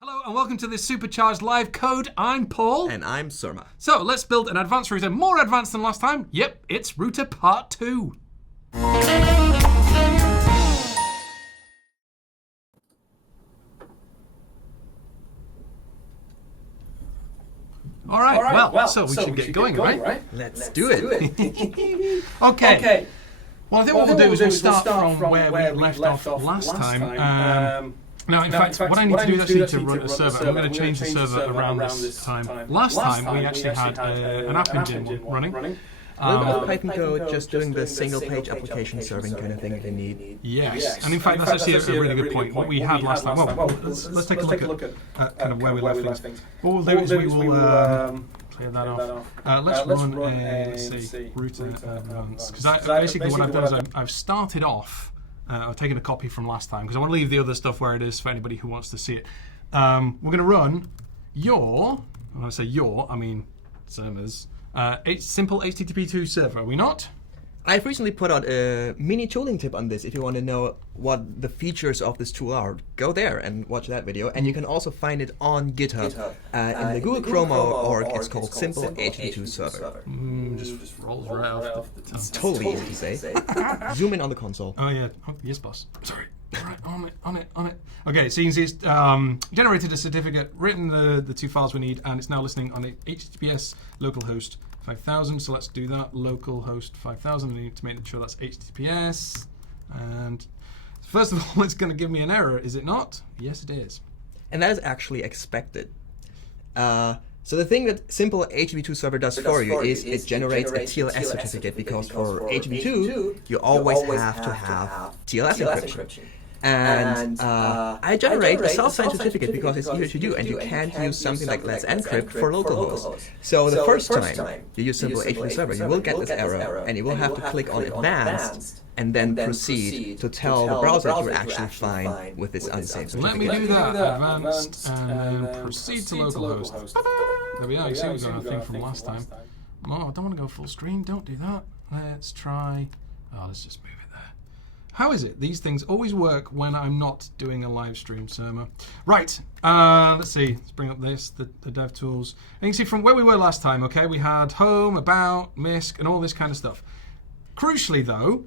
Hello and welcome to this Supercharged Live Code. I'm Paul. And I'm Surma. So let's build an advanced router, more advanced than last time. Yep, it's router part 2. All right, well, so we should get going, right? Let's do it. Okay. Well, I think what we'll do is we'll start from where we left off last time. Now, in fact, what I need to do is actually to run a server. I'm going to change the server around this time. Last time, we actually had an app engine running. With Python code, just doing the single-page application serving kind of thing if you need. Yes, and in fact, that's actually a really good point. What we had last time, well, let's take a look at kind of where we left things. What we'll do is we will clear that off. Let's run let's say, router advanced. Because basically what I've done is I've started off, I've taken a copy from last time, because I want to leave the other stuff where it is for anybody who wants to see it. We're going to run when I say I mean Surma's, simple HTTP2 server, are we not? I've recently put out a mini tooling tip on this. If you want to know what the features of this tool are, go there and watch that video. And you can also find it on GitHub. In the Google Chrome org, it's called Simple HTTP2 Server. Just rolls right off the tongue. It's totally easy to say. Zoom in on the console. Oh yeah, yes boss. Sorry. All right, on it. Okay, so you can see it's generated a certificate, written the two files we need, and it's now listening on a HTTPS localhost 5000. So let's do that. Localhost 5000. I need to make sure that's HTTPS. And first of all, it's going to give me an error, is it not? Yes, it is. And that is actually expected. So the thing that simple HTTP2 server does for you is it generates a TLS certificate, because for HTTP2 you always have to have TLS encryption. And I generate a self-signed certificate because it's easier to do, and you can't use something like Let's Encrypt for localhost. So the first time you use simple HTTP server, you will get this error, and you will have to click on Advanced and then proceed to tell the browser that you're actually fine with this unsafe certificate. Let me do that. Advanced and then proceed to localhost. There we are. You see we got our thing from last time. Oh, I don't want to go full screen. Don't do that. Let's try. Let's just move it there. How is it? These things always work when I'm not doing a live stream, Surma. Right. Let's see. Let's bring up the dev tools. And you can see from where we were last time, okay, we had home, about, MISC, and all this kind of stuff. Crucially, though,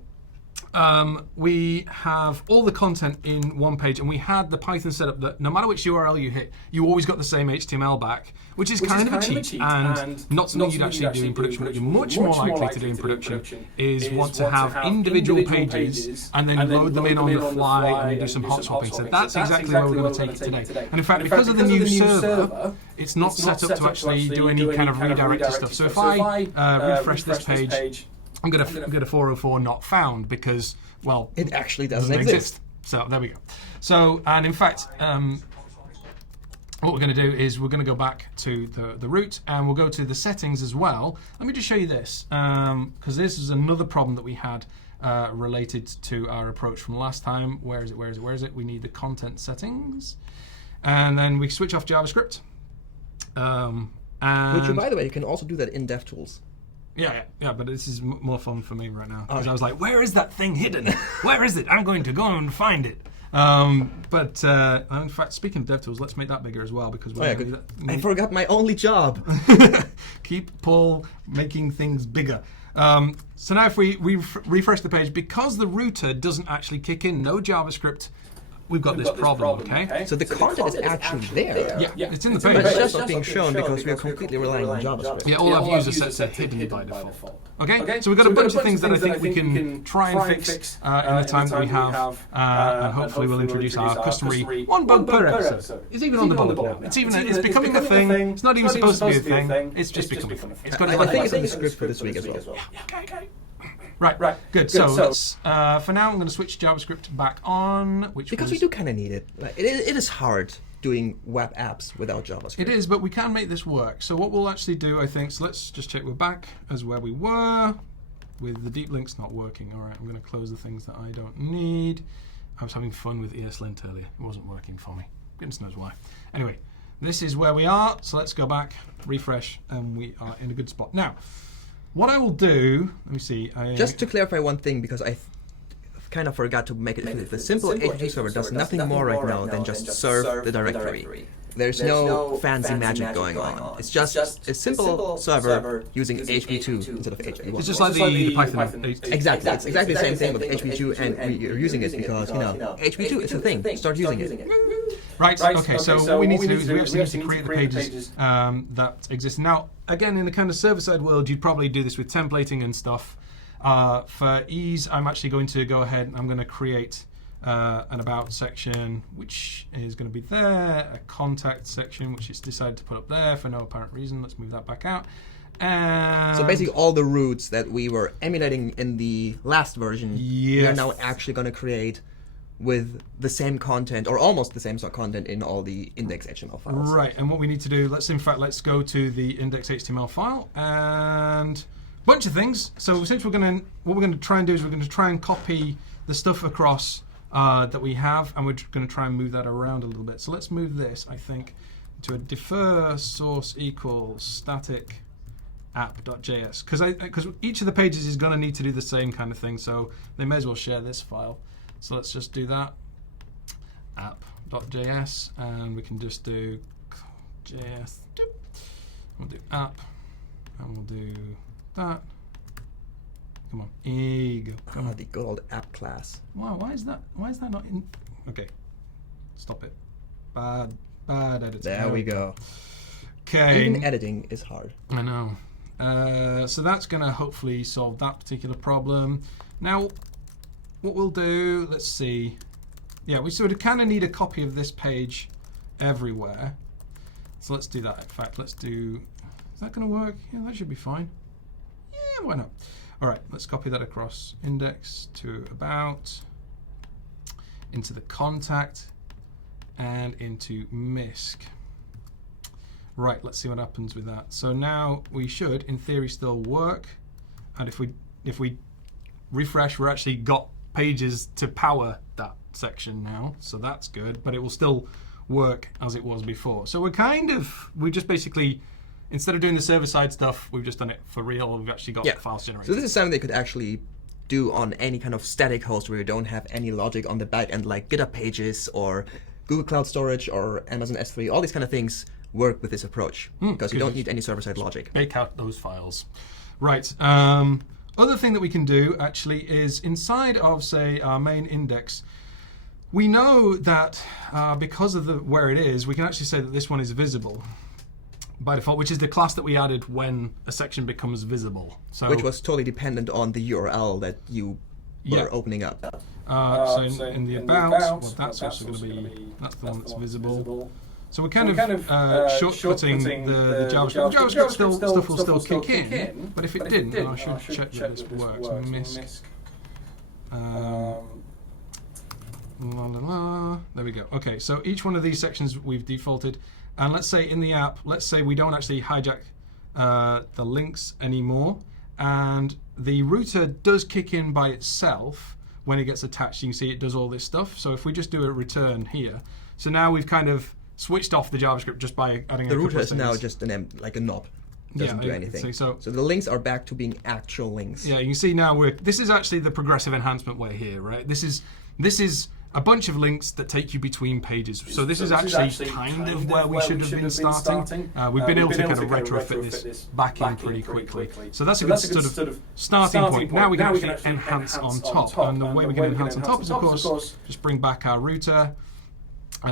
we have all the content in one page, and we had the Python setup that no matter which URL you hit, you always got the same HTML back, which is kind of a cheat and not something you'd actually do in production. What you're much more likely to do in production is want to have individual pages and then load them in on the fly and do some hot swapping. So that's exactly where we're going to take it today. And in fact, because of the new server, it's not set up to actually do any kind of redirected stuff. So if I refresh this page, I'm going to 404 not found because, well, it actually doesn't exist. So there we go. So, and in fact, what we're going to do is we're going to go back to the root, and we'll go to the settings as well. Let me just show you this, because this is another problem that we had related to our approach from last time. Where is it? We need the content settings. And then we switch off JavaScript. Which, by the way, you can also do that in DevTools. Yeah, but this is more fun for me right now, because I was like, where is that thing hidden? Where is it? I'm going to go and find it. But in fact, speaking of DevTools, let's make that bigger as well, because I forgot my only job. Keep Paul making things bigger. So now if we refresh the page, because the router doesn't actually kick in, no JavaScript, we've got this problem, okay? So the content is actually there. Yeah, it's in the page. But it's just not being shown because we are completely relying on JavaScript. Yeah, all our user sets are hidden by default. Okay, so we've got a bunch of things that I think we can try and fix in the time that we have, and hopefully we'll introduce our customary one bug per episode. It's even on the bullet now. It's becoming a thing. It's not even supposed to be a thing. It's just becoming a thing. I think it's in the script for this week as well. Okay. Right. Good. So let's, for now, I'm going to switch JavaScript back on, because we do kind of need it. It is hard doing web apps without JavaScript. It is, but we can make this work. So what we'll actually do, I think, so let's just check we're back as where we were, with the deep links not working. All right, I'm going to close the things that I don't need. I was having fun with ESLint earlier. It wasn't working for me. Goodness knows why. Anyway, this is where we are. So let's go back, refresh, and we are in a good spot. Now, what I will do, let me see. Just to clarify one thing, because I kind of forgot to make it clear. The simple HTTP server does nothing more right now than just serve the directory. There's no fancy magic going on. It's just a simple server using HTTP2 instead of HTTP1. It's just like the Python. Exactly. It's exactly the same thing with HTTP2, and we're using it because, HTTP2 is a thing. Start using it. Right, okay, so what we need to do is we actually need to create the pages that exist. Now, again, in the kind of server-side world, you'd probably do this with templating and stuff. For ease, I'm actually going to go ahead and I'm going to create an about section, which is going to be there, a contact section, which is decided to put up there for no apparent reason. Let's move that back out. And so basically all the roots that we were emulating in the last version, we are now actually going to create with the same content, or almost the same content in all the index.html files. Right, and what we need to do, let's go to the index.html file and bunch of things. So since what we're going to try and do is we're going to try and copy the stuff across that we have, and we're going to try and move that around a little bit. So let's move this, I think, to a defer source equals static app.js, because each of the pages is going to need to do the same kind of thing, so they may as well share this file. So let's just do that, app.js, and we can just do JS. We'll do app, and we'll do that. Come on, here you go. Come on. The good old app class. Wow, why is that not in? Okay, stop it. Bad editing. There we go. Okay. Even editing is hard. I know. So that's going to hopefully solve that particular problem. Now, what we'll do, let's see. Yeah, we sort of kind of need a copy of this page everywhere. So let's do that. In fact, let's do. Is that going to work? Yeah, that should be fine. Yeah, why not? All right, let's copy that across index to about, into the contact, and into MISC. Right, let's see what happens with that. So now we should, in theory, still work. And if we refresh, we're actually got pages to power that section now. So that's good, but it will still work as it was before. So we just basically, instead of doing the server-side stuff, we've just done it for real. We've actually got files generated. So this is something they could actually do on any kind of static host where you don't have any logic on the back end, like GitHub Pages or Google Cloud Storage or Amazon S3. All these kind of things work with this approach because you don't need any server-side logic. Bake out those files. Right. Other thing that we can do actually is inside of, say, our main index, we know that because of where it is, we can actually say that this one is visible by default, which is the class that we added when a section becomes visible. So, which was totally dependent on the URL that you were opening up. So in the about, well, that's also going to be, that's the one that's visible. So we're kind of shortcutting the JavaScript. JavaScript stuff will still kick in, but if it didn't, then I should check that this works. MISC. There we go. Okay, so each one of these sections we've defaulted. And let's say in the app, let's say we don't actually hijack the links anymore. And the router does kick in by itself when it gets attached. You can see it does all this stuff. So if we just do a return here, so now we've kind of switched off the JavaScript just by adding the router is now just like a knob. Doesn't do anything. So the links are back to being actual links. Yeah, you can see now this is actually the progressive enhancement way here, right? This is a bunch of links that take you between pages. So this is actually kind of where we should have been starting. We've been able to kind of retrofit this back in pretty quickly. So that's a good sort of starting point. Now we can actually enhance on top. And the way we can enhance on top is, of course, just bring back our router.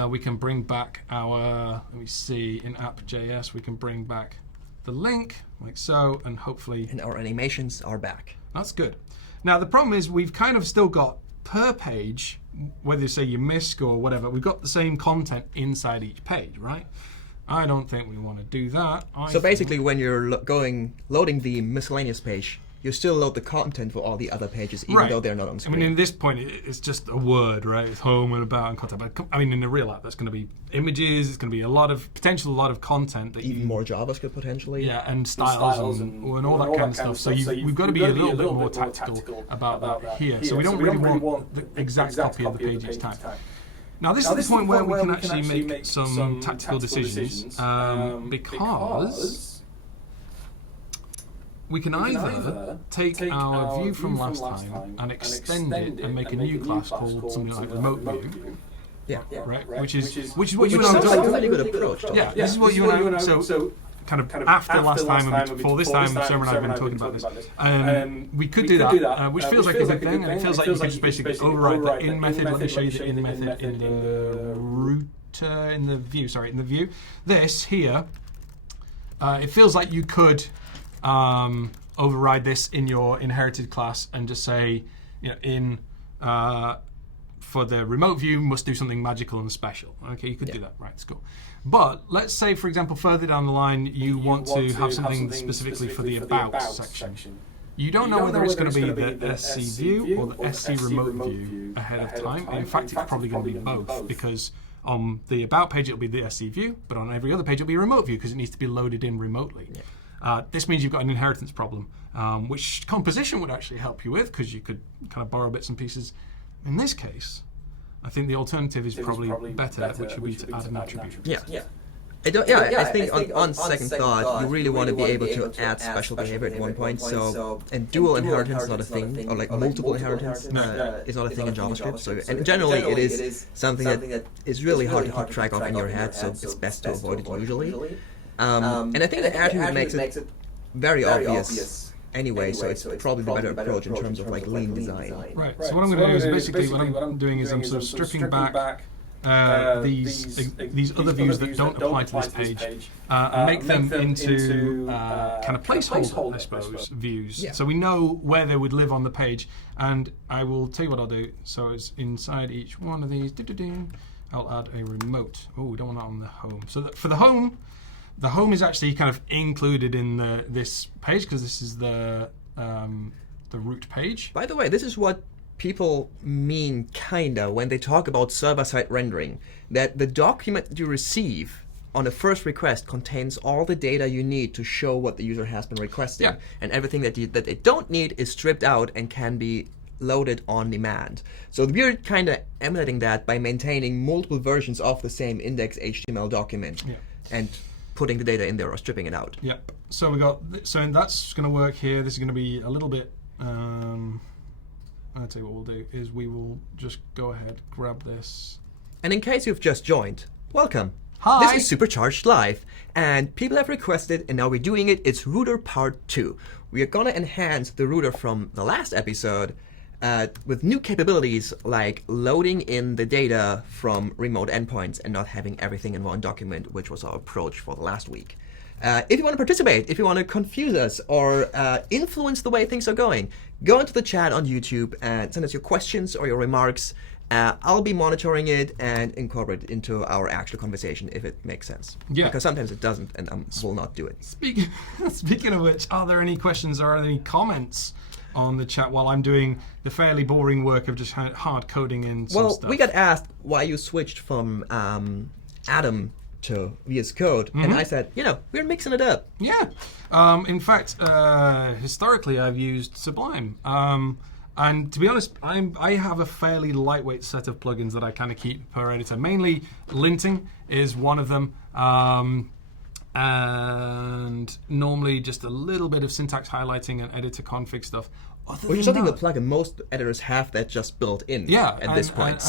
We can bring back our, let me see, in app.js, we can bring back the link, like so, and hopefully... And our animations are back. That's good. Now, the problem is we've kind of still got per page, whether you say you MISC or whatever, we've got the same content inside each page, right? I don't think we want to do that. So basically, when you're loading the miscellaneous page, you still load the content for all the other pages, even though they're not on screen. I mean, in this point, it's just a word, right? It's home and about and content. But I mean, in the real app, that's going to be images. It's going to be a lot of content that even more JavaScript potentially. Yeah, and styles and all that kind of stuff. So we've got to be a little bit more tactical about that here. So we don't really want the exact copy of the page each time. Now, this is the point where we can actually make some tactical decisions because we can either take our view from last time and extend it and make a new class called something like remote view, Yeah. Right. Which is what you and I sounds were like a talking really good approach. Yeah, this is what you and I. So kind of after last time and before this time, Surma and I have been talking about this. We could do that, which feels like a good thing, and it feels like you could just basically override the in method. Let me show you the in method in the router, in the view. Sorry, in the view. This here, it feels like you could override this in your inherited class and just say, for the remote view, must do something magical and special. Okay, you could do that. Right, it's cool. But let's say, for example, further down the line, you want to have something specifically for the about section. You don't know whether it's going to be the SC view or the SC remote view ahead of time. In fact, it's probably going to be both, because on the about page, it'll be the SC view, but on every other page, it'll be a remote view because it needs to be loaded in remotely. This means you've got an inheritance problem, which composition would actually help you with, because you could kind of borrow bits and pieces. In this case, I think the alternative is probably better, which would be to add an attribute. I think on second thought, you really want to be able to add special behavior at one point. So, and dual inheritance is not a thing, or like multiple inheritance is not a thing in JavaScript. So, and generally, it is something that is really hard to keep track of in your head. So, it's best to avoid it usually. And I think the attribute makes it very obvious. Anyway, so it's probably the better approach in terms of like lean design. Right. So what I'm going to do is basically what I'm doing is I'm sort of stripping back these other views that don't apply to this page and make them into kind of placeholder, I suppose, views. So we know where they would live on the page. And I will tell you what I'll do. So it's inside each one of these. I'll add a remote. Oh, we don't want that on the home. So for the home is actually kind of included in this page because this is the root page. By the way, this is what people mean kinda when they talk about server-side rendering. That the document that you receive on a first request contains all the data you need to show what the user has been requesting, and everything that they don't need is stripped out and can be loaded on demand. So we're kind of emulating that by maintaining multiple versions of the same index HTML document. And putting the data in there or stripping it out. Yep. So we got and that's going to work here. This is going to be a little bit. I'll tell you what we'll do is we will just go ahead, grab this. And in case you've just joined, welcome. Hi. This is Supercharged Live, and people have requested, and now we're doing it. It's Router Part 2. We are going to enhance the router from the last episode with new capabilities like loading in the data from remote endpoints and not having everything in one document, which was our approach for the last week. If you want to participate, if you want to confuse us or influence the way things are going, go into the chat on YouTube and send us your questions or your remarks. I'll be monitoring it and incorporate it into our actual conversation if it makes sense. Because sometimes it doesn't, and I will not do it. Speaking of which, are there any questions or are there any comments on the chat while I'm doing the fairly boring work of just hard coding in some stuff? Well, we got asked why you switched from Atom to VS Code, and I said, we're mixing it up. In fact, historically I've used Sublime. And to be honest, I have a fairly lightweight set of plugins that I kind of keep per editor. Mainly linting is one of them. And normally just a little bit of syntax highlighting and editor config stuff. Which is something the plugin most editors have that just built in at this point.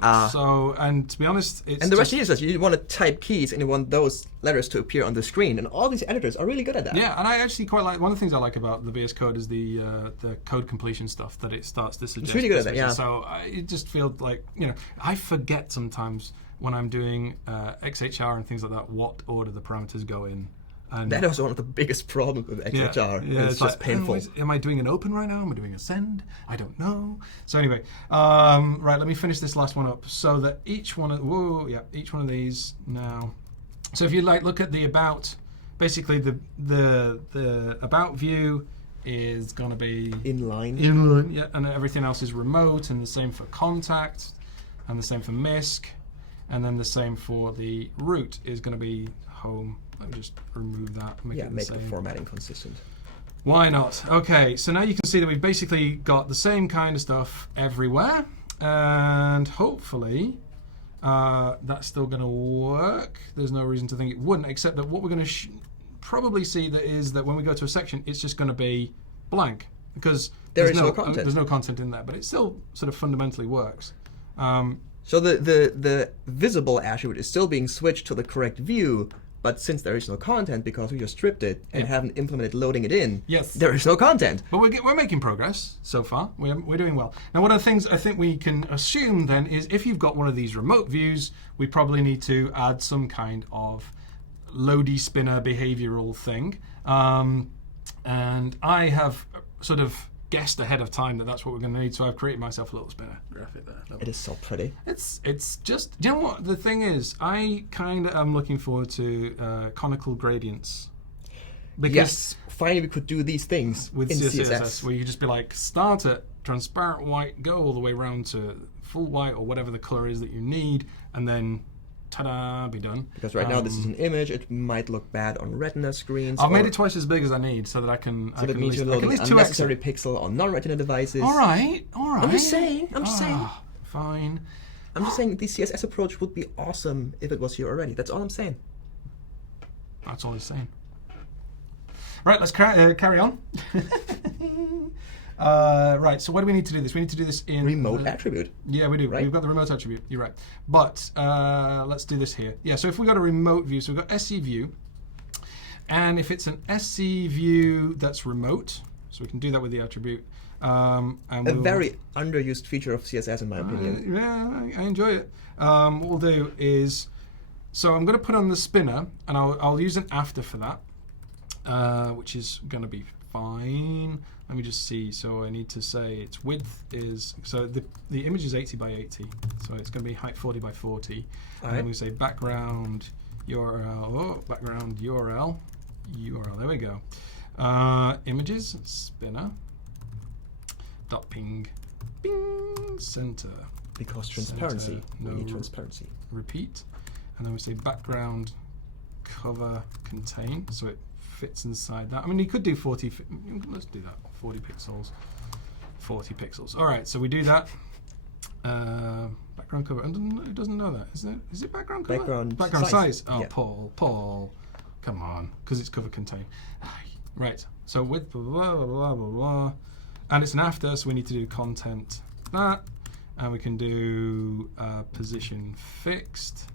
And to be honest, and the rest is that you want to type keys and you want those letters to appear on the screen, and all these editors are really good at that. Yeah, and I actually quite like one of the things I like about the VS Code is the code completion stuff that it starts to suggest. It's really good at that. Yeah. So it just feels like I forget sometimes when I'm doing XHR and things like that what order the parameters go in. And that was one of the biggest problems with XHR. It's just painful. Am I doing an open right now? Am I doing a send? I don't know. So anyway, right. Let me finish this last one up so that each one of these now. So if you look at the about, basically the about view is going to be inline. Yeah, and everything else is remote, and the same for contact, and the same for MISC, and then the same for the root is going to be home. Let me just remove that. Make the formatting consistent. Why not? Okay, so now you can see that we've basically got the same kind of stuff everywhere, and hopefully that's still going to work. There's no reason to think it wouldn't, except that what we're going to probably see is that when we go to a section, it's just going to be blank because there's no content. There's no content in there, but it still sort of fundamentally works. So the visible attribute is still being switched to the correct view, but since there is no content because we just stripped it and haven't implemented loading it in, yes, there is no content. But we're making progress so far. We're doing well. Now, one of the things I think we can assume then is if you've got one of these remote views, we probably need to add some kind of loady spinner behavioral thing. And I have sort of guessed ahead of time that that's what we're going to need, so I've created myself a little spinner graphic there. It is so pretty. It's just, you know what the thing is, I kind of am looking forward to conical gradients. Because yes, finally we could do these things with in CSS, where you just be like, start at transparent white, go all the way around to full white or whatever the color is that you need, and then ta-da, be done. Because right now this is an image, it might look bad on retina screens. I've made it twice as big as I need so that I can. So that means you're loading unnecessary pixel on non-retina devices. All right. I'm just saying. Fine. I'm just saying the CSS approach would be awesome if it was here already. That's all I'm saying. That's all he's saying. Right, let's carry on. Right, so what do we need to do this? We need to do this in remote attribute. Yeah, we do. Right? We've got the remote attribute. You're right. But let's do this here. Yeah, so if we've got a remote view, so we've got SC view, and if it's an SC view that's remote, so we can do that with the attribute. And a very underused feature of CSS, in my opinion. Yeah, I enjoy it. What we'll do is, so I'm going to put on the spinner, and I'll use an after for that, which is going to be fine. Let me just see. So I need to say its width is, so the image is 80 by 80, so it's going to be height 40 by 40. And then we say background URL, background URL, there we go. Images, spinner, dot ping, bing, center. Because transparency, center, we need transparency. Repeat, and then we say background cover contain, so it fits inside that. I mean, you could do 40, let's do that, 40 pixels, 40 pixels. All right, so we do that. Background cover, it doesn't know that, is it background cover? Background size. Oh, yeah. Paul, come on, because it's cover contain. Right, so width, blah, blah, blah, blah, blah, blah. And it's an after, so we need to do content that, and we can do position fixed.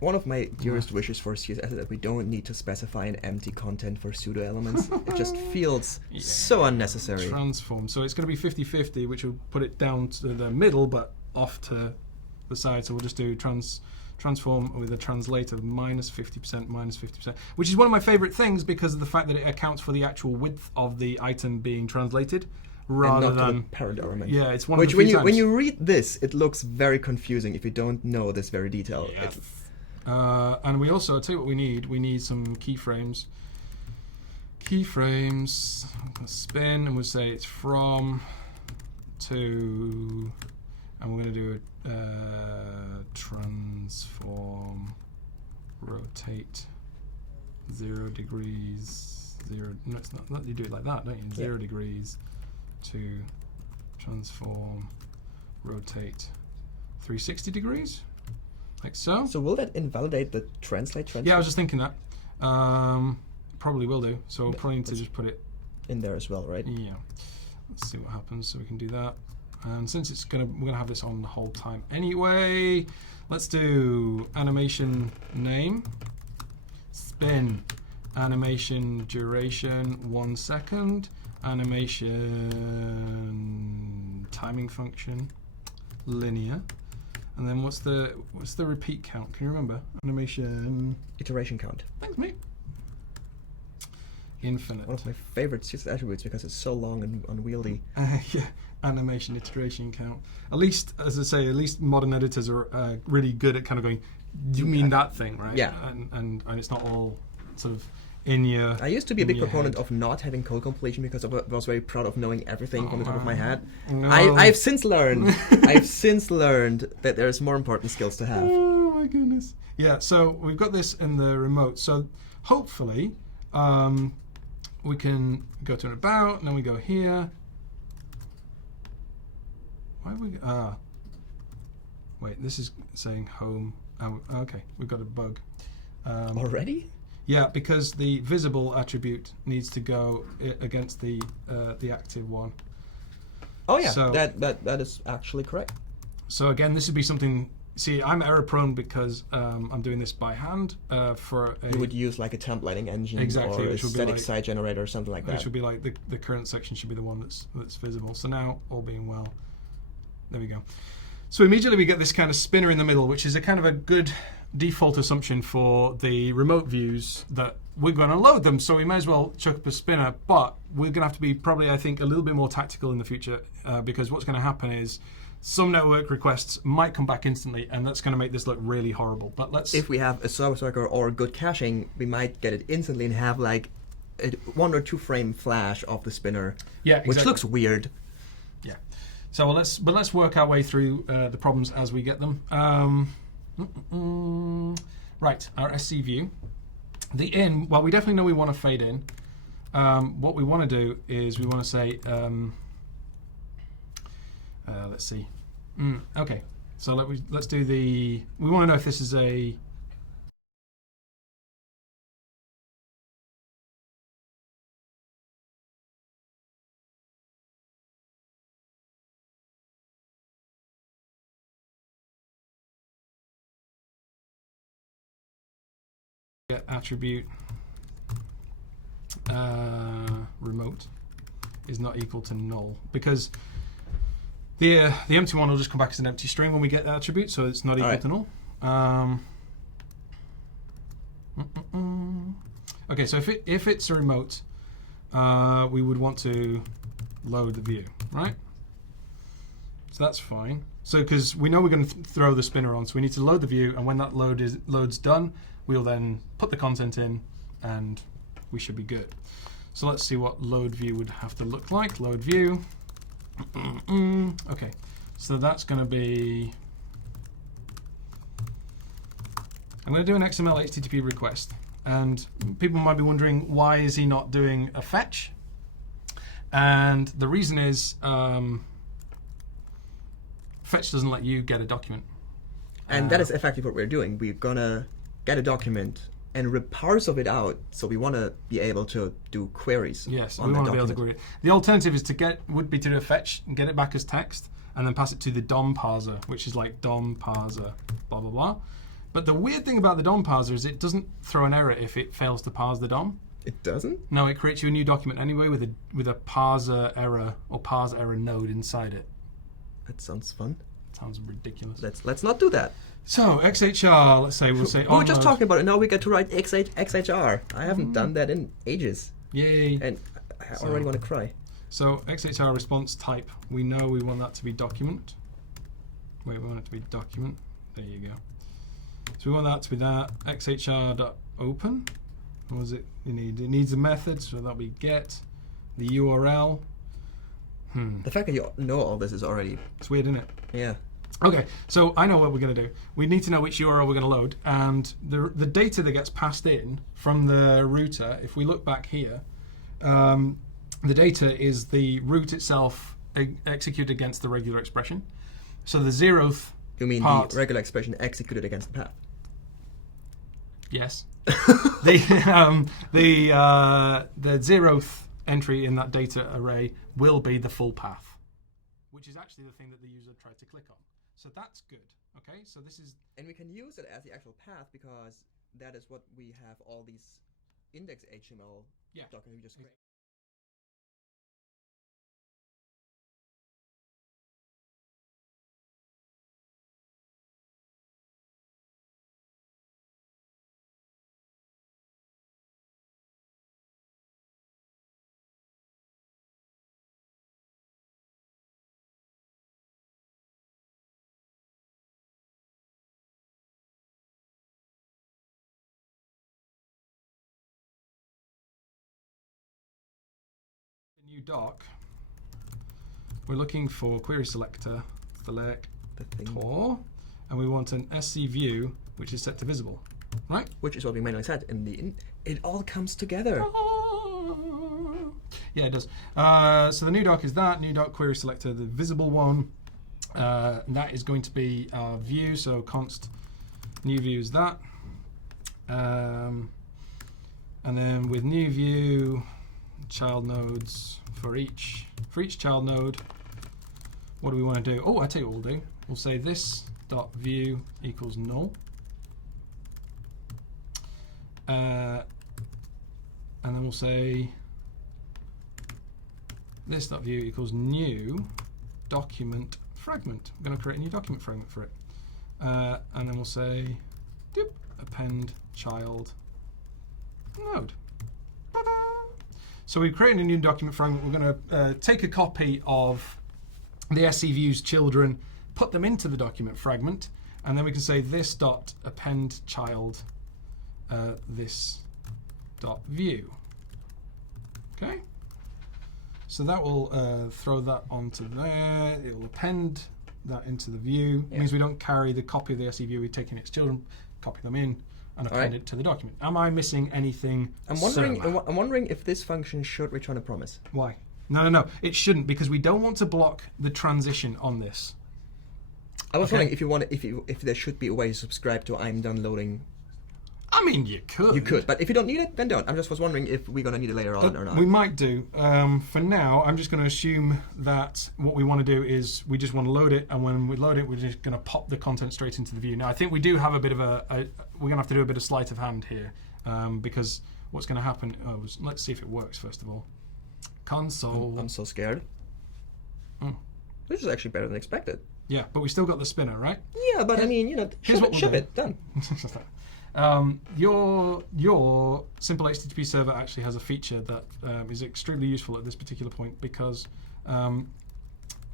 One of my dearest wishes for CSS is that we don't need to specify an empty content for pseudo elements. It just feels so unnecessary. Transform. So it's going to be 50-50, which will put it down to the middle, but off to the side. So we'll just do transform with a translate of -50%, which is one of my favorite things because of the fact that it accounts for the actual width of the item being translated. Rather and not than the parent element. Yeah, it's one which of the few when you read this, it looks very confusing if you don't know this very detail. Yes. And we also, I'll tell you what we need some keyframes. Keyframes, spin, and we'll say it's from to, and we're going to do a transform, rotate 0 degrees, 0, no, it's not, you do it like that, don't you? 0 degrees to transform, rotate 360 degrees, like so. So will that invalidate the translate? Yeah, I was just thinking that. Probably will do. So we'll probably need to just put it in there as well, right? Yeah. Let's see what happens. So we can do that. And since we're gonna have this on the whole time anyway, let's do animation name, spin, animation duration 1 second, animation timing function, linear, and then what's the repeat count? Can you remember? Animation iteration count. Thanks, mate. Infinite. One of my favorite CSS attributes because it's so long and unwieldy. Yeah, animation iteration count. At least, as I say, at least modern editors are really good at kind of going, you mean that thing, right? Yeah. And it's not all sort of in your. I used to be a big proponent of not having code completion because I was very proud of knowing everything from the top of my head. No. I've since learned that there's more important skills to have. Oh my goodness. Yeah, so we've got this in the remote. So hopefully we can go to an about, and then we go here. Why are we? Wait, this is saying home. Oh, okay, we've got a bug. Already? Yeah, because the visible attribute needs to go against the active one. Oh yeah, so, that is actually correct. So again, this would be something. See, I'm error prone because I'm doing this by hand. You would use like a templating engine exactly, or a static site generator or something like that. Which would be like the current section should be the one that's visible. So now, all being well, there we go. So immediately we get this kind of spinner in the middle, which is a kind of a good default assumption for the remote views that we're going to load them. So we may as well chuck up a spinner, but we're going to have to be probably, I think, a little bit more tactical in the future because what's going to happen is some network requests might come back instantly, and that's going to make this look really horrible. But if we have a service worker or good caching, we might get it instantly and have like a 1 or 2 frame flash of the spinner, which looks weird. Yeah. So let's work our way through the problems as we get them. Right, our SC view. The in, well, we definitely know we want to fade in. What we want to do is we want to say, let's see. Okay, so let's do the. We want to know if this is a. Attribute remote is not equal to null because the empty one will just come back as an empty string when we get the attribute, so it's not equal to null. Okay, so if it's a remote, we would want to load the view, right? So that's fine. So because we know we're going to throw the spinner on, so we need to load the view, and when that load's done, we'll then put the content in, and we should be good. So let's see what load view would have to look like. Load view. Okay, so that's going to be. I'm going to do an XML HTTP request, and people might be wondering why is he not doing a fetch? And the reason is fetch doesn't let you get a document. And that is effectively what we're doing. We're gonna get a document and rip parts of it out, so we want to be able to do queries. Yes, we want to be able to query it. The alternative is would be to do a fetch and get it back as text, and then pass it to the DOM parser, which is like DOM parser, blah blah blah. But the weird thing about the DOM parser is it doesn't throw an error if it fails to parse the DOM. It doesn't? No, it creates you a new document anyway with a parser error or parse error node inside it. That sounds fun. Sounds ridiculous. Let's not do that. So XHR, let's say we'll say. We were just talking about it. Now we get to write XHR. I haven't done that in ages. Yay! And I already want to cry. So XHR response type. We know we want that to be document. Wait, we want it to be document. There you go. So we want that to be that. XHR.open. What does it need? It needs a method, so that'll be get the URL. The fact that you know all this is already. It's weird, isn't it? Yeah. Okay, so I know what we're going to do. We need to know which URL we're going to load, and the data that gets passed in from the router, if we look back here, the data is the route itself executed against the regular expression. So the zeroth You mean part, the regular expression executed against the path? Yes. the zeroth entry in that data array will be the full path, which is actually the thing that the user tried to click on. So that's good. Okay, so this is. And we can use it as the actual path because that is what we have all these index HTML documents we just created. New doc, we're looking for query selector, select and we want an SC view which is set to visible, right? Which is what we manually set in the. It all comes together. Yeah, it does. So the new doc is that new doc query selector, the visible one. That is going to be our view. So const new view is that, and then with new view. Child nodes for each child node. What do we want to do? Oh, I tell you what we'll do. we'll say this dot view equals null. And then we'll say this dot view equals new document fragment. I'm going to create a new document fragment for it. And then we'll say doop, append child node. So we've created a new document fragment. We're going to take a copy of the SC views children, put them into the document fragment, and then we can say this dot append child this dot view. Okay. So that will throw that onto there. It will append that into the view. It means we don't carry the copy of the SC view. We're taking its children, copy them in, and append it to the document. Am I missing anything? I'm wondering if this function should return a promise. Why? No. It shouldn't, because we don't want to block the transition on this. I was wondering if there should be a way to subscribe to I'm done loading. I mean, you could. You could, but if you don't need it, then don't. I just was wondering if we're going to need it later on or not. We might do. For now, I'm just going to assume that what we want to do is we just want to load it, and when we load it, we're just going to pop the content straight into the view. Now, I think we do have a bit of we're going to have to do a bit of sleight of hand here, because what's going to happen, let's see if it works first of all. Console. I'm so scared. This is actually better than expected. Yeah, but we still got the spinner, right? Yeah, but I mean, ship it, done. Your simple HTTP server actually has a feature that is extremely useful at this particular point, because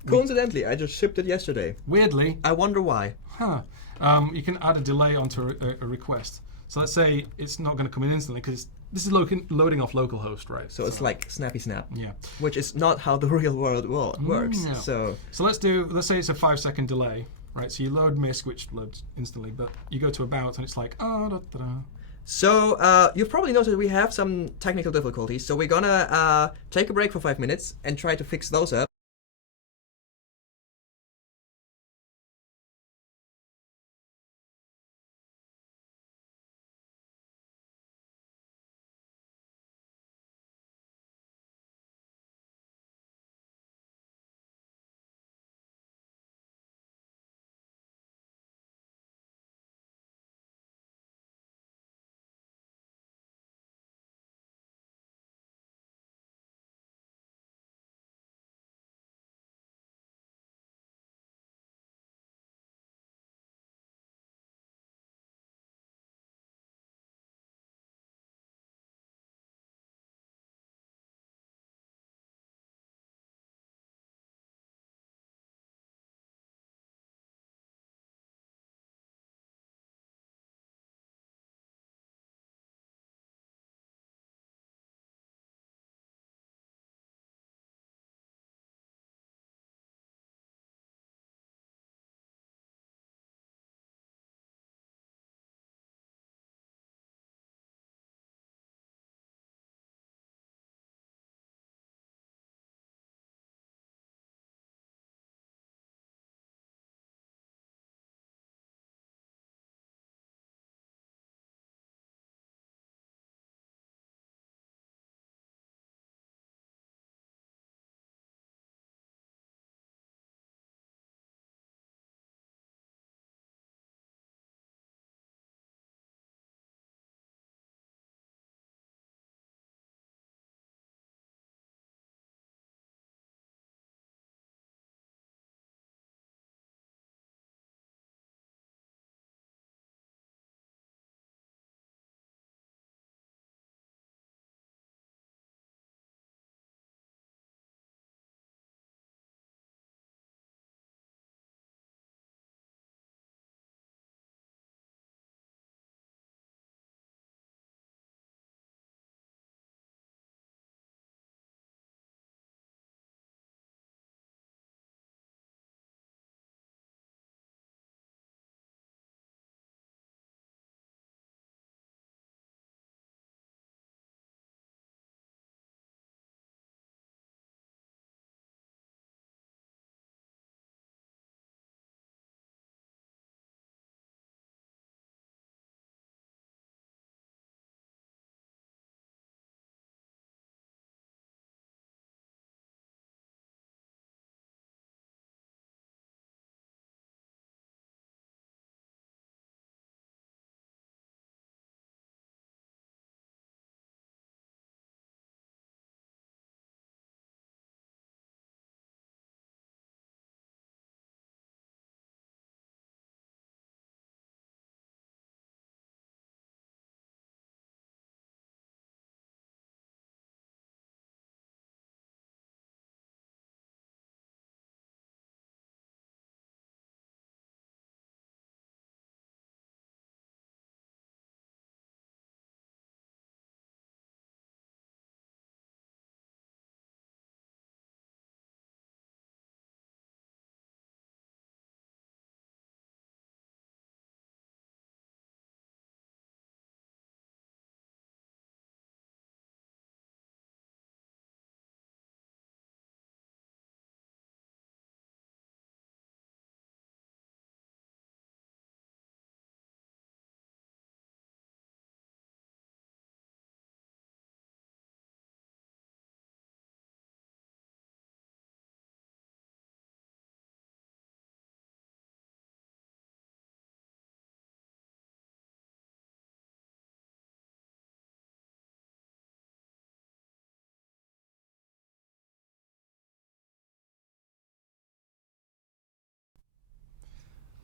coincidentally, I just shipped it yesterday. Weirdly. I wonder why. You can add a delay onto a request. So let's say it's not going to come in instantly because this is loading off localhost, right? So it's like snappy snap. Yeah. Which is not how the real world works. No. So let's say it's a 5-second delay, right? So you load MISC, which loads instantly, but you go to about and it's like, So you've probably noticed we have some technical difficulties. So we're gonna take a break for 5 minutes and try to fix those up.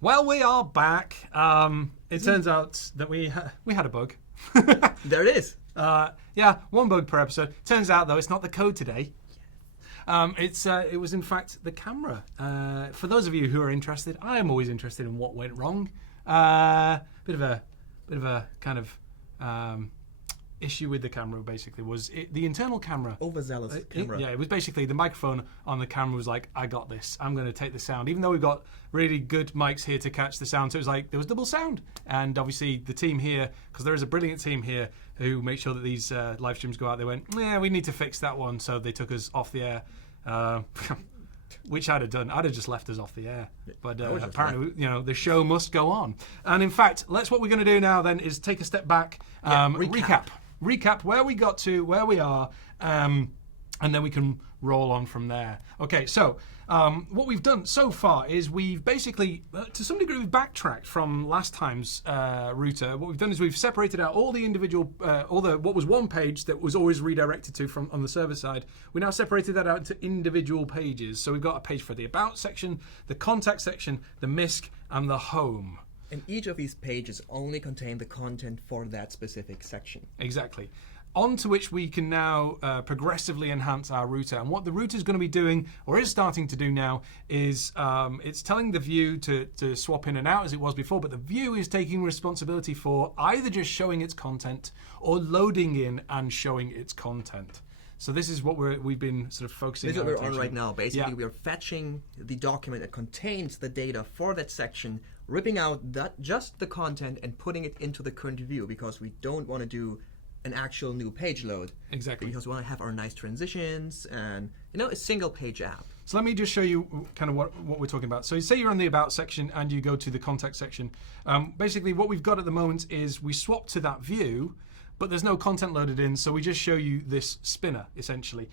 Well, we are back. It turns out that we had a bug. There it is. Yeah, one bug per episode. Turns out, though, it's not the code today. It was in fact the camera. For those of you who are interested, I am always interested in what went wrong. Bit of a kind of issue with the camera basically was the internal camera. Overzealous camera. It was basically the microphone on the camera was like, I got this. I'm going to take the sound, even though we've got really good mics here to catch the sound. So it was like there was double sound, and obviously the team here, because there is a brilliant team here who make sure that these live streams go out. They went, yeah, we need to fix that one, so they took us off the air. Which I'd have done. I'd have just left us off the air. But apparently, the show must go on. And in fact, what we're going to do now then is take a step back, recap where we got to, where we are, and then we can roll on from there. Okay, so what we've done so far is we've basically, to some degree, we've backtracked from last time's router. What we've done is we've separated out all the individual, what was one page that was always redirected to from on the server side. We now separated that out into individual pages. So we've got a page for the About section, the Contact section, the MISC, and the Home. And each of these pages only contain the content for that specific section. Exactly. On to which we can now progressively enhance our router. And what the router is going to be doing, or is starting to do now, is it's telling the view to swap in and out as it was before, but the view is taking responsibility for either just showing its content or loading in and showing its content. So this is what we've been sort of focusing on. This is what we're on right now. Basically, we are fetching the document that contains the data for that section, ripping out just the content and putting it into the current view, because we don't want to do an actual new page load. Exactly. Because we want to have our nice transitions and, a single page app. So let me just show you kind of what we're talking about. So say you're on the About section and you go to the Contact section. Basically what we've got at the moment is we swap to that view, but there's no content loaded in, so we just show you this spinner, essentially,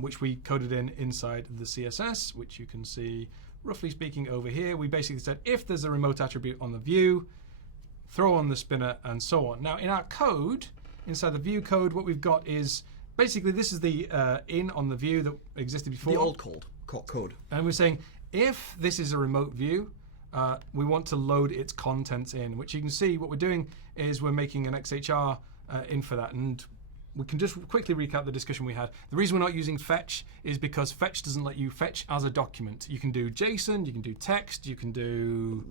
which we coded in inside the CSS, which you can see, roughly speaking, over here. We basically said if there's a remote attribute on the view, throw on the spinner, and so on. Now, in our code, inside the view code, what we've got is, basically, this is the in on the view that existed before. The old code. And we're saying, if this is a remote view, we want to load its contents in, which you can see what we're doing is we're making an XHR in for that. And we can just quickly recap the discussion we had. The reason we're not using fetch is because fetch doesn't let you fetch as a document. You can do JSON, you can do text, you can do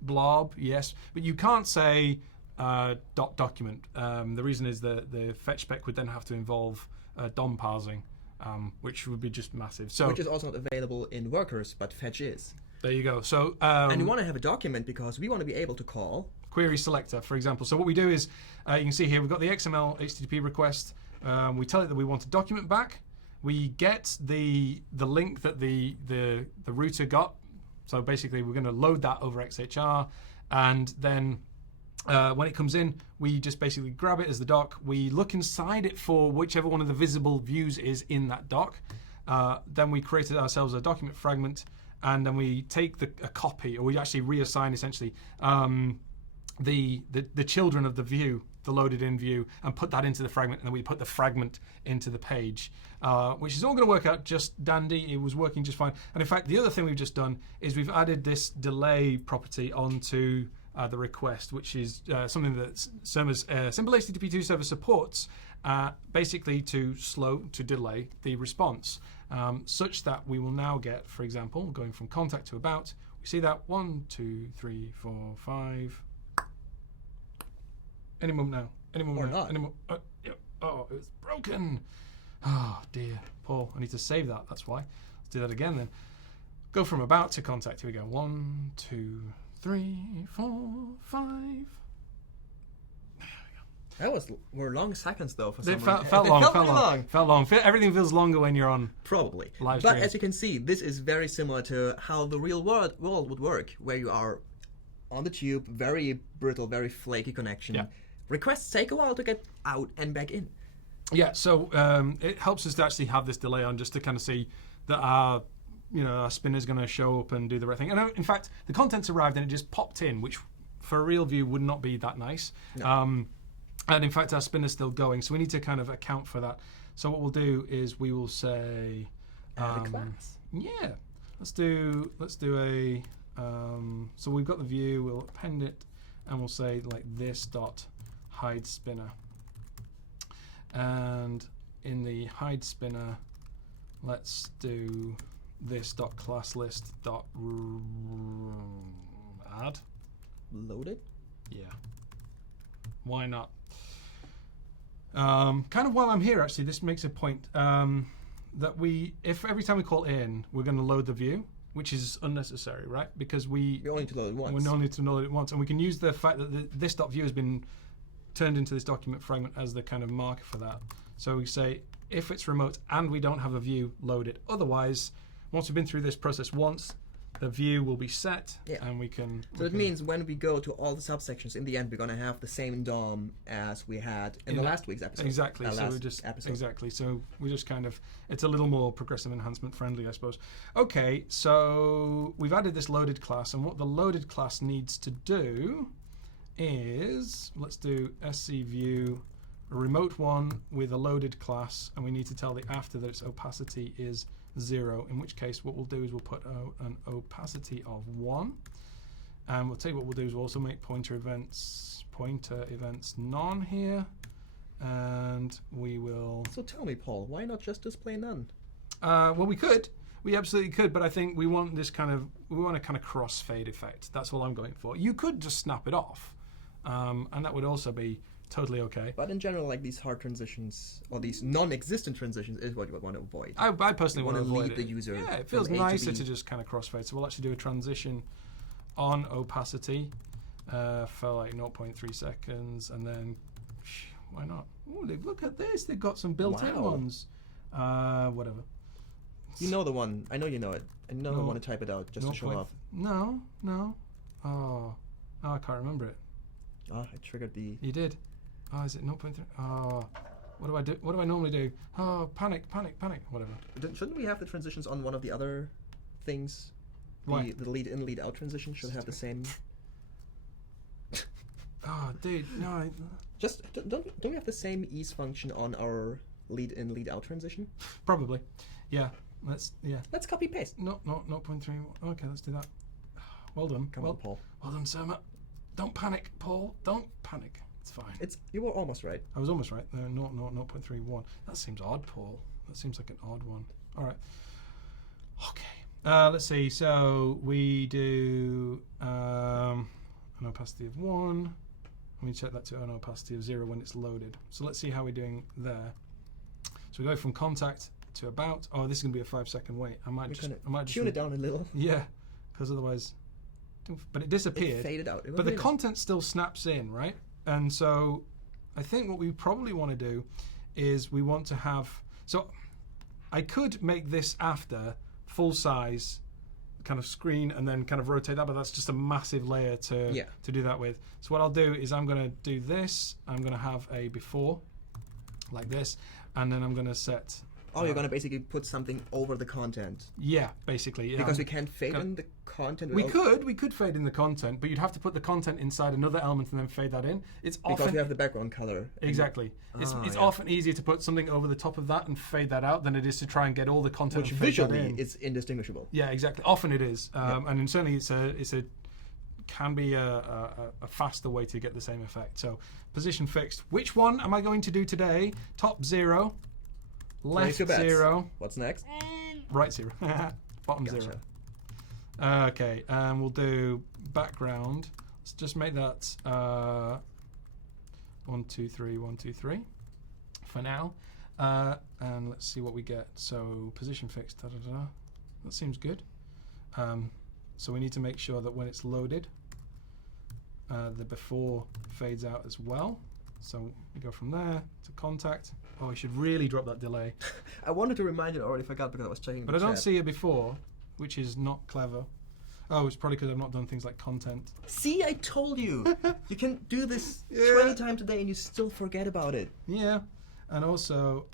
blob, yes, but you can't say document. The reason is the fetch spec would then have to involve DOM parsing, which would be just massive. So which is also not available in workers, but fetch is. There you go. So and you want to have a document because we want to be able to call query selector, for example. So what we do is, you can see here, we've got the XML HTTP request. We tell it that we want a document back. We get the link that the router got. So basically, we're going to load that over XHR, and then when it comes in, we just basically grab it as the doc. We look inside it for whichever one of the visible views is in that doc. Then we created ourselves a document fragment, and then we take a copy, or we actually reassign essentially the children of the view, the loaded in view, and put that into the fragment, and then we put the fragment into the page, which is all going to work out just dandy. It was working just fine. And in fact, the other thing we've just done is we've added this delay property onto the request, which is something that Surma's simple HTTP2 server supports, basically to delay the response, such that we will now get, for example, going from Contact to About, we see that 1, 2, 3, 4, 5. Any moment now. Any moment now. Any oh, it's broken. Oh dear. Paul, I need to save that. That's why. Let's do that again then. Go from About to Contact. Here we go. 1, 2, 3, 4, 5. There we go. Were long seconds though for some reason. It felt long. Everything feels longer when you're on. Probably. Live but stream. As you can see, this is very similar to how the real world would work, where you are on the tube, very brittle, very flaky connection. Yeah. Requests take a while to get out and back in. Yeah, so it helps us to actually have this delay on, just to kind of see that our spinner's going to show up and do the right thing. And in fact, the contents arrived and it just popped in, which for a real view would not be that nice. No. And in fact, our spinner's still going, so we need to kind of account for that. So what we'll do is we will say, add a class. Yeah, let's do a So we've got the view, we'll append it, and we'll say like this dot hide spinner. And in the hide spinner, let's do this dot class list dot add. Loaded? Yeah. Why not? Kind of while I'm here, actually, this makes a point that if every time we call in, we're going to load the view, which is unnecessary, right? Because we only need to load it once. We only need to load it once, and we can use the fact that this .view has been turned into this document fragment as the kind of marker for that. So we say if it's remote and we don't have a view, load it. Otherwise, once we've been through this process once, the view will be set, and we can. So it means when we go to all the subsections, in the end, we're going to have the same DOM as we had in the last week's episode. Exactly. So we just exactly. So we just kind of, it's a little more progressive enhancement friendly, I suppose. Okay, so we've added this loaded class, and what the loaded class needs to do is let's do scview a remote one with a loaded class, and we need to tell the after that its opacity is 0, in which case what we'll do is we'll put an opacity of 1, and we'll tell you what we'll do is we'll also make pointer events none here, and we will. So tell me, Paul, why not just display none? Well, we absolutely could, but I think we want a kind of crossfade effect. That's all I'm going for. You could just snap it off, and that would also be totally okay. But in general, like these hard transitions or these non-existent transitions is what you would want to avoid. I personally want to avoid the user. Yeah, it feels nicer to just kind of crossfade. So we'll actually do a transition on opacity for like 0.3 seconds, and then why not? Oh, look at this! They've got some built-in ones. Whatever. You know the one. I know you know it. I know I want to type it out just to show off. No. Oh, I can't remember it. Oh, I triggered the. You did. Oh, is it 0.3? Oh, what do I do? What do I normally do? Oh, panic, whatever. Shouldn't we have the transitions on one of the other things? Why? The lead in, lead out transition should have the same. Oh, dude, no. Just don't we have the same ease function on our lead in, lead out transition? Probably. Yeah. Let's copy paste. No, 0.3. Okay, let's do that. Well done. Come on, Paul. Well done, Surma. Don't panic, Paul. Don't panic. It's fine. You were almost right. I was almost right. 0.31. That seems odd, Paul. That seems like an odd one. All right. Okay. Let's see. So we do an opacity of 1. Let me check that to an opacity of 0 when it's loaded. So let's see how we're doing there. So we go from contact to about. Oh, this is going to be a 5-second wait. I might just tune it down a little. Yeah, because otherwise. But it disappeared. It faded out. But the content still snaps in, right? And so I think what we probably want to do is we want to have. So I could make this after full size kind of screen and then kind of rotate that, but that's just a massive layer to do that with. So what I'll do is I'm going to do this. I'm going to have a before like this, and then I'm going to set. Oh, you're going to basically put something over the content. Yeah, basically. Because we can't fade in the content. We could fade in the content, but you'd have to put the content inside another element and then fade that in. It's often because we have the background color. Exactly. It's often easier to put something over the top of that and fade that out than it is to try and get all the content. Which and fade visually that in. is indistinguishable. Yeah, exactly. Often it is, and certainly can be a faster way to get the same effect. So position fixed. Which one am I going to do today? Top 0. Left 0. What's next? Right 0. Bottom 0. Okay, and we'll do background. Let's just make that 1, 2, 3, 1, 2, 3 for now. And let's see what we get. So position fixed. That seems good. So we need to make sure that when it's loaded, the before fades out as well. So we go from there to contact. Oh, we should really drop that delay. I wanted to remind you, I already forgot because I was checking. But I don't see it before, which is not clever. Oh, it's probably because I've not done things like content. See, I told you. You can do this 20 times a day and you still forget about it. Yeah. And also,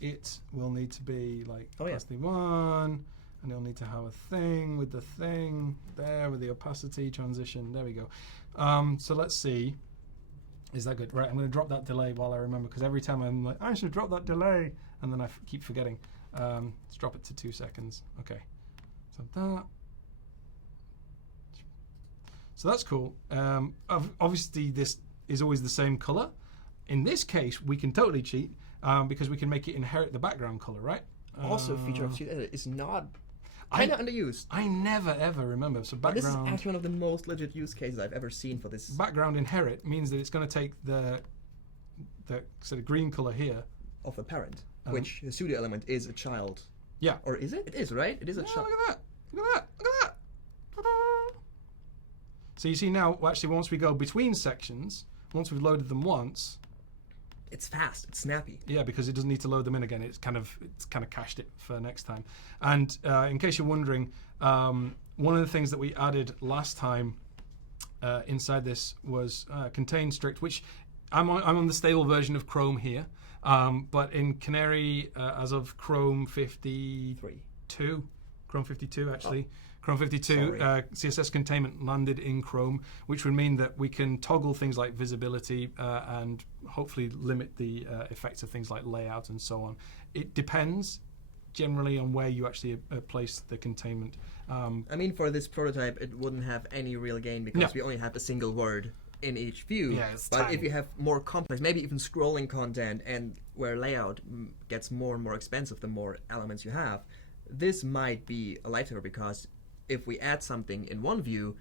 it will need to be like opacity 1, and it'll need to have a thing with the thing there with the opacity transition. There we go. So let's see. Is that good? Right, I'm going to drop that delay while I remember, because every time I'm like, I should drop that delay, and then I keep forgetting. Let's drop it to 2 seconds. Okay. So that. So that's cool. Obviously, this is always the same color. In this case, we can totally cheat because we can make it inherit the background color, right? Also, feature of cheat edit is not kind of underused. I never ever remember. So But this is background actually one of the most legit use cases I've ever seen for this. background inherit means that it's going to take the sort of green color here. Of a parent, which the pseudo element is a child. Yeah. Or is it? It is, right? It is a Yeah, child. look at that. Look at that. Look at that. Ta-da. So you see now, actually, once we go between sections, once we've loaded them once, It's fast. It's snappy. yeah, because it doesn't need to load them in again. It's kind of cached it for next time. And in case you're wondering, one of the things that we added last time inside this was contain strict, which I'm on the stable version of Chrome here, but in Canary as of Chrome 52, Chrome 52 actually. Chrome 52, CSS containment landed in Chrome, which would mean that we can toggle things like visibility and hopefully limit the effects of things like layout and so on. It depends generally on where you actually place the containment. I mean, for this prototype, it wouldn't have any real gain because we only have a single word in each view. Yeah, it's but tiny. if you have more complex, maybe even scrolling content, and where layout gets more and more expensive the more elements you have, this might be a lifesaver because if we add something in one view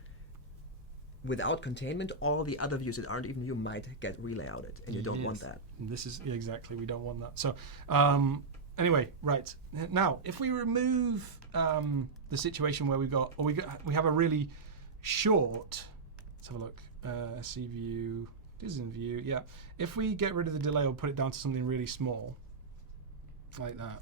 without containment, all the other views that aren't even view might get relayouted, and you don't want that. This is exactly, we don't want that. So anyway, right now, if we remove the situation where we have a really short. Let's have a look. SC view, Disney view. Yeah, if we get rid of the delay or put it down to something really small, like that.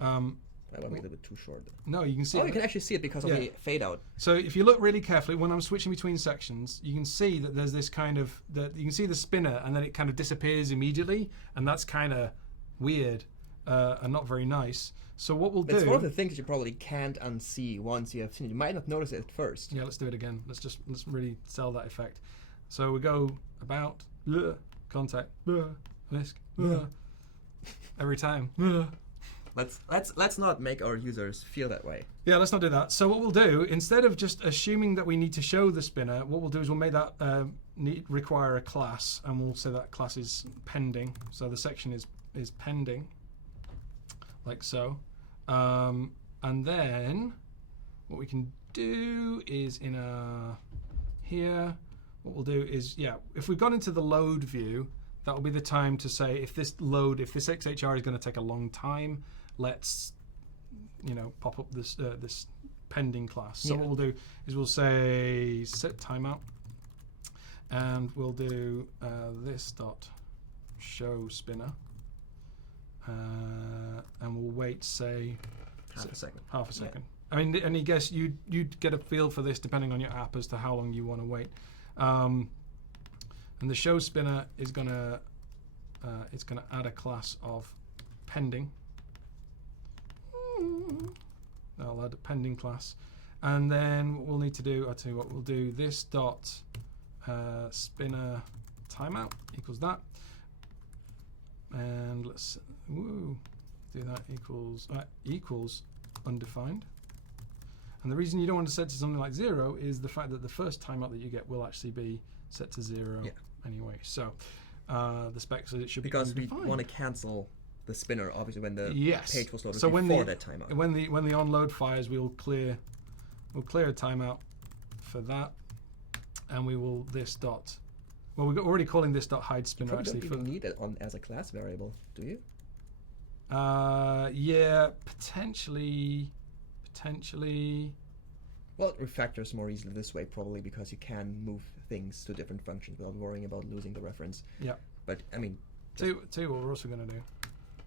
That might be a little bit too short. No, you can see. Oh, you can actually see it because of the fade out. So if you look really carefully, when I'm switching between sections, you can see that there's this kind of you can see the spinner, and then it kind of disappears immediately, and that's kind of weird and not very nice. So what we'll do? It's one of the things you probably can't unsee once you have seen it. You might not notice it at first. Yeah, let's do it again. Let's really sell that effect. So we go about contact whisk every time. Let's not make our users feel that way. Yeah, let's not do that. So what we'll do, instead of just assuming that we need to show the spinner, what we'll do is we'll make that require a class, and we'll say that class is pending. So the section is pending, like so. And then what we can do is in here, what we'll do is, if we've gone into the load view, that will be the time to say if this XHR is going to take a long time, let's pop up this this pending class. So what we'll do is we'll say set timeout, and we'll do this dot show spinner, and we'll wait say Half a second. Yeah. I mean, and you guess you'd get a feel for this depending on your app as to how long you want to wait. And the show spinner is gonna add a class of pending. I'll add a pending class, and then what we'll need to do, I'll tell you what we'll do. This dot spinner timeout equals that, and let's do that equals undefined. And the reason you don't want to set to something like 0 is the fact that the first timeout that you get will actually be set to 0 anyway. So the spec says it should because be we want to cancel the spinner obviously when the page was loaded so before that timeout. When the onload fires, we'll clear a timeout for that, and we will we're already calling this dot hide spinner. You don't even need it as a class variable, do you? Yeah, potentially. Well, it refactors more easily this way, probably because you can move things to different functions without worrying about losing the reference. Yeah. But I mean, tell you what we're also going to do.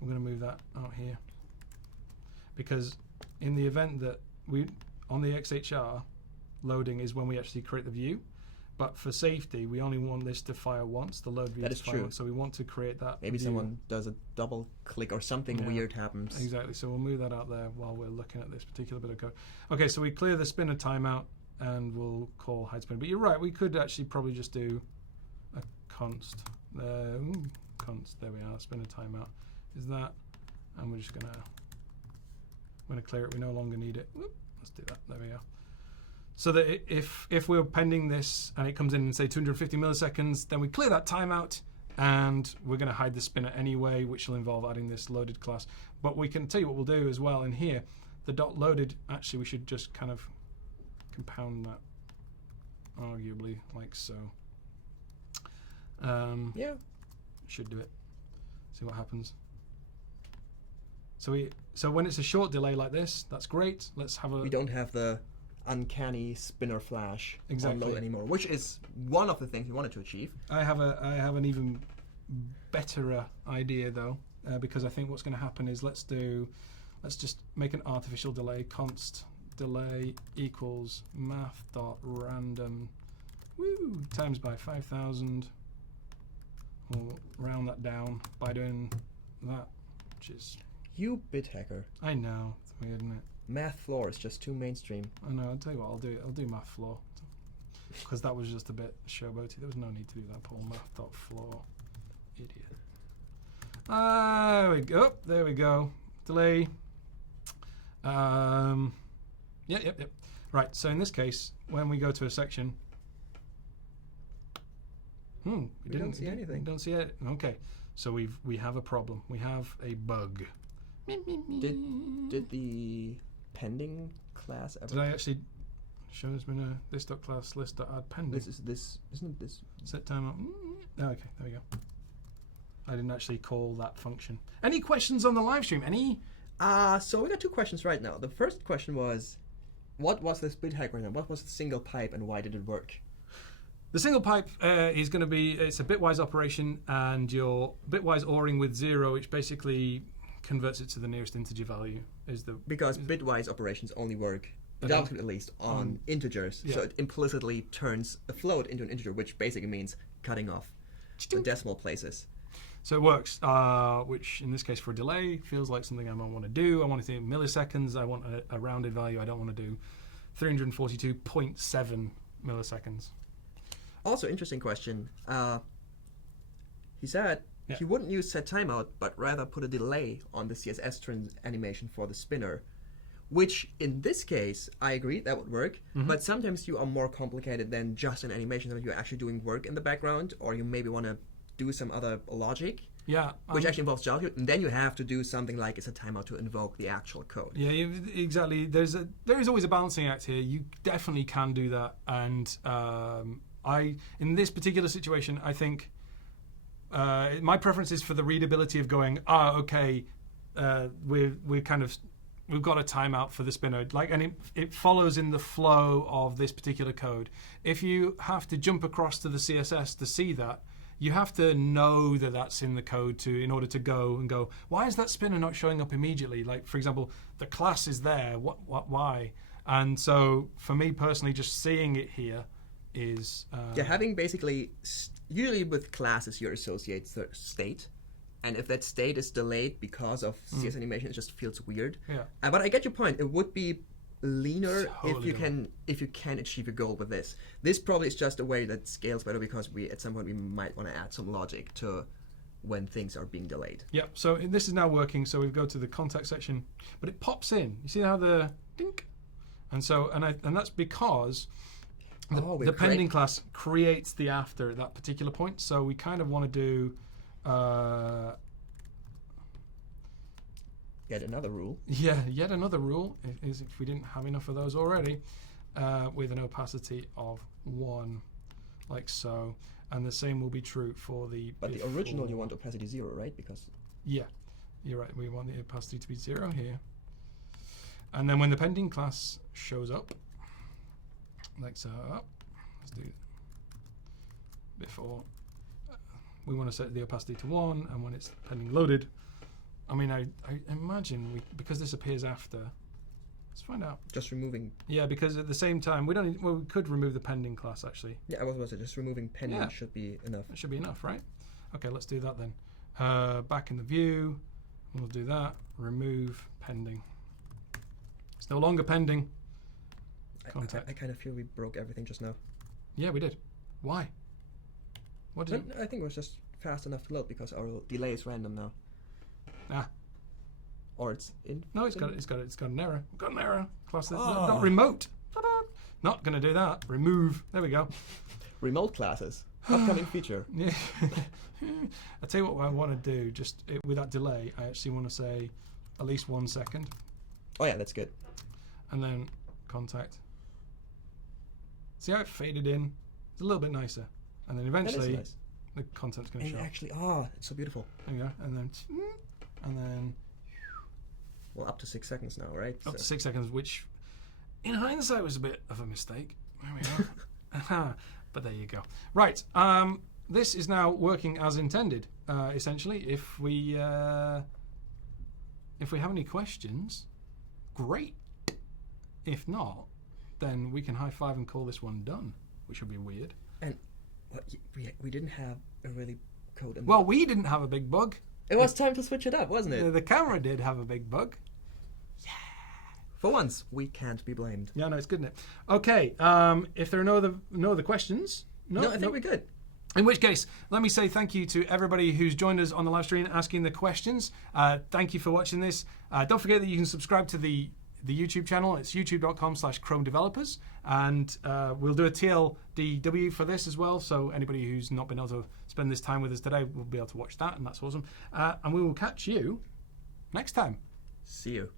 We're going to move that out here, because in the event that on the XHR, loading is when we actually create the view. But for safety, we only want this to fire once, the load view that is to fire true. once, so we want to create that maybe view. someone does a double click or something weird happens. Exactly, so we'll move that out there while we're looking at this particular bit of code. Okay, so we clear the spinner timeout, and we'll call hide spinner. But you're right, we could actually probably just do a const. Const, there we are, spinner timeout is that, and we're just going to clear it, we no longer need it. Whoop, let's do that, there we go. so that if we're pending this and it comes in and say 250 milliseconds, then we clear that timeout, and we're going to hide the spinner anyway, which will involve adding this loaded class. But we can tell you what we'll do as well in here. The dot loaded, actually, we should just kind of compound that, arguably, like so. Yeah. Should do it. See what happens. So when it's a short delay like this, that's great. Let's have a. We don't have the uncanny spinner flash Exactly. on load anymore, which is one of the things we wanted to achieve. I have an even better idea though, because I think what's going to happen is let's just make an artificial delay. Const delay equals math.random times by 5,000. We'll round that down by doing that, which is. You bit hacker. I know, it's weird, isn't it? Math floor is just too mainstream. I know. I'll tell you what. I'll do math floor, because that was just a bit showboaty. There was no need to do that, Paul. Math.floor, idiot. There we go. There we go. Delay. Yep. Right. So in this case, when we go to a section, we don't see anything. Don't see it. Okay. So we have a problem. We have a bug. Did the pending class ever? Did I actually show this in a this.class list.add pending? Isn't it this? Set timeout. Oh, okay, there we go. I didn't actually call that function. Any questions on the live stream? Any? So we got two questions right now. The first question was, what was this bit hacker and what was the single pipe and why did it work? The single pipe is going to be, it's a bitwise operation, and your bitwise ORing with 0, which basically converts it to the nearest integer value. Because bitwise operations only work, JavaScript at least, on integers. Yeah. So it implicitly turns a float into an integer, which basically means cutting off the decimal places. So it works, which in this case for a delay feels like something I might want to do. I want to do milliseconds. I want a rounded value. I don't want to do 342.7 milliseconds. Also, interesting question. He said he wouldn't use set timeout, but rather put a delay on the CSS turn animation for the spinner, which in this case, I agree, that would work. But sometimes you are more complicated than just an animation. Sometimes you're actually doing work in the background, or you maybe want to do some other logic, which actually involves JavaScript, and then you have to do something like it's a timeout to invoke the actual code. Yeah, exactly. There is always a balancing act here. You definitely can do that, and in this particular situation, I think my preference is for the readability of going, okay, we've got a timeout for the spinner, and it follows in the flow of this particular code. If you have to jump across to the CSS to see that, you have to know that that's in the code in order to go, why is that spinner not showing up immediately? Like, for example, the class is there. Why? And so, for me personally, just seeing it here is having basically usually with classes you associate the state, and if that state is delayed because of CS animation, it just feels weird. But I get your point. It would be leaner if you can achieve a goal with this. This probably is just a way that scales better, because at some point we might want to add some logic to when things are being delayed. Yeah. So this is now working. So we go to the contact section, but it pops in. You see how the dink, and that's because the pending class creates the after at that particular point. So we kind of want to do yet another rule. Yeah, yet another rule is if we didn't have enough of those already, with an opacity of 1, like so. And the same will be true for the But the original you want opacity 0, right? Because yeah, you're right. We want the opacity to be 0 here. And then when the pending class shows up, like so, let's do before. We want to set the opacity to 1, and when it's pending loaded, I mean, I imagine because this appears after. Let's find out. Just removing. Yeah, because at the same time, we could remove the pending class actually. Yeah, I was about to say just removing pending should be enough. That should be enough, right? Okay, let's do that then. Back in the view, we'll do that. Remove pending. It's no longer pending. Contact. I kind of feel we broke everything just now. Yeah, we did. Why? What did I think it was just fast enough to load because our delay is random now. Or it's in. No, it's got an error. We've got an error. Class that's not remote. Not going to do that. Remove. There we go. Remote classes. Upcoming feature. Yeah. I tell you what I want to do, just with that delay, I actually want to say at least 1 second. Oh yeah, that's good. And then contact. See how it faded in? It's a little bit nicer. And then eventually nice. the content's going to show. Actually, it's so beautiful. There you go. And then well, up to 6 seconds now, right? Up to 6 seconds, which in hindsight was a bit of a mistake. There we are. But there you go. Right. This is now working as intended. Essentially, if we have any questions, great. If not, then we can high five and call this one done, which would be weird. And we didn't have a really code. Well, we didn't have a big bug. It was time to switch it up, wasn't it? The camera did have a big bug. Yeah. For once, we can't be blamed. Yeah, no, it's good, isn't it? Okay. If there are no other questions, no, I think we're good. In which case, let me say thank you to everybody who's joined us on the live stream asking the questions. Thank you for watching this. Don't forget that you can subscribe to the YouTube channel. It's youtube.com/Chrome Developers. And we'll do a TLDW for this as well. So anybody who's not been able to spend this time with us today will be able to watch that. And that's awesome. And we will catch you next time. See you.